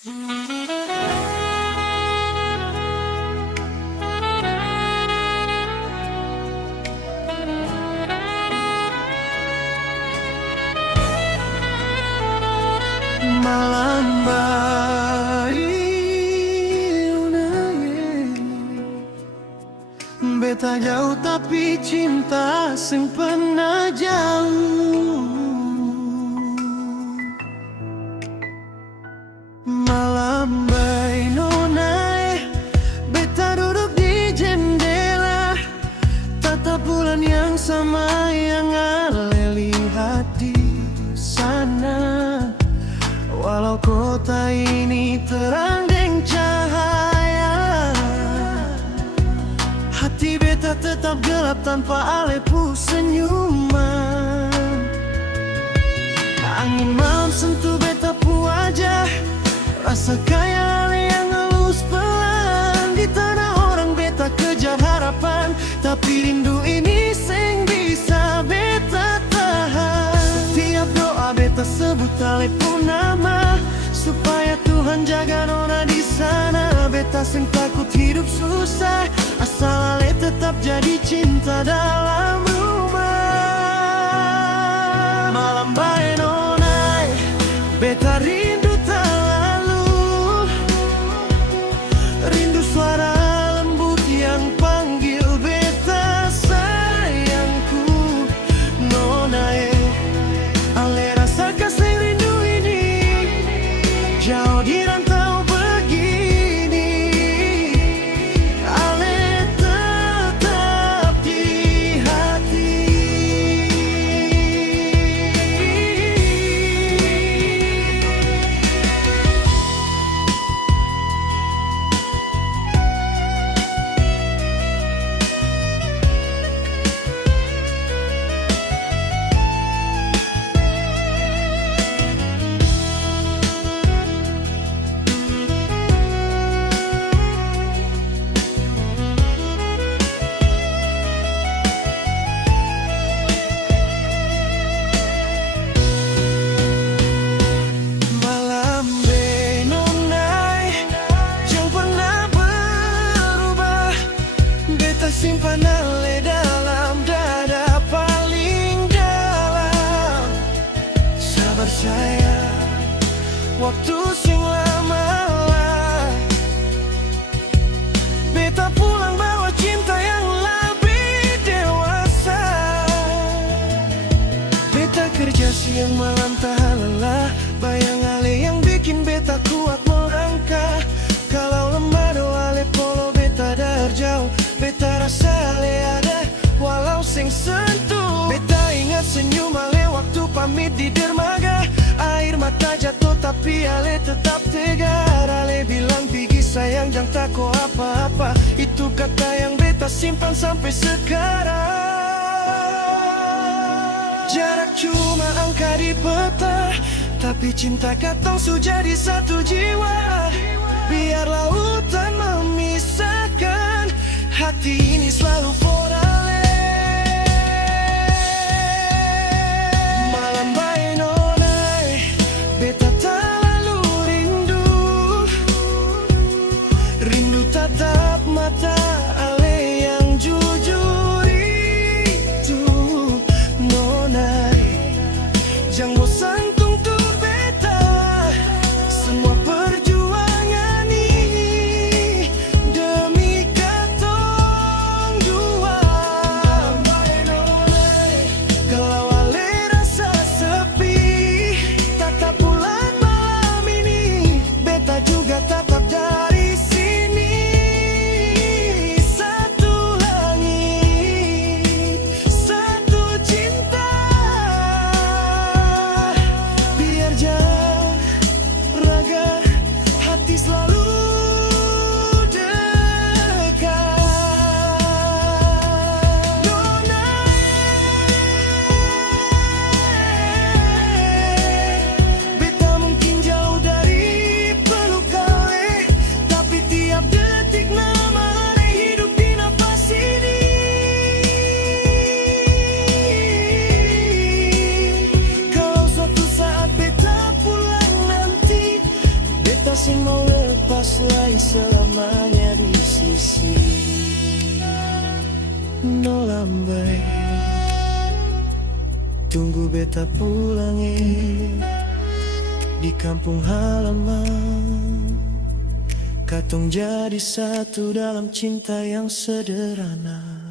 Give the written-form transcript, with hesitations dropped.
Malam beta jauh tapi cinta sing pernah jauh. Malam nonai beta duduk di jendela, tatap bulan yang sama yang ale lihat di sana. Walau kota ini terang deng cahaya, hati beta tetap gelap tanpa alepu senyuman. Angin malam sentuh beta pu wajah, rasa kayak ale yang halus pelan. Di tanah orang beta kejar harapan, tapi rindu ini seng bisa beta tahan. Setiap doa beta sebut ale pun nama, supaya Tuhan jaga nona di sana. Beta seng takut hidup susah, asal ale tetap jadi cinta dalam rumah. Malam bae nonai, beta rindu tak lalu, rindu suara lembut yang panggil beta sayangku. Nonai, ale rasa kasih rindu ini jauh di rantau begini, ale tetap di hati. Malam nonai yang pernah berubah, beta simpan ale dalam dada paling dalam. Sabar sayang, waktu sing lama lah, beta pulang bawa cinta yang lebih dewasa. Beta kerja siang malam tak lelah, bayang ale yang bikin beta kuat melangkah. Kalau lemah doa ale polo beta dar jauh, beta rasa ale ada walau sing sentuh. Beta ingat senyum ale waktu pamit di dermaga, air mata jatuh tapi ale tetap tegar. Ale bilang pigi sayang jangan tako apa-apa, itu kata yang beta simpan sampai sekarang. Jarak cuma angka di peta, tapi cinta katong sudah jadi satu jiwa. Biar lautan memisahkan, hati ini selalu for ale. Malam bae nonai, beta tak lalu rindu, rindu tatap mata ale yang jujur itu. Nonai, jangan bosan tunggu beta, semua perjuangan ini demi katong dua. masih mau lepas lagi selamanya di sisi. No lambai, tunggu beta pulangi di kampung halaman. Katong jadi satu dalam cinta yang sederhana.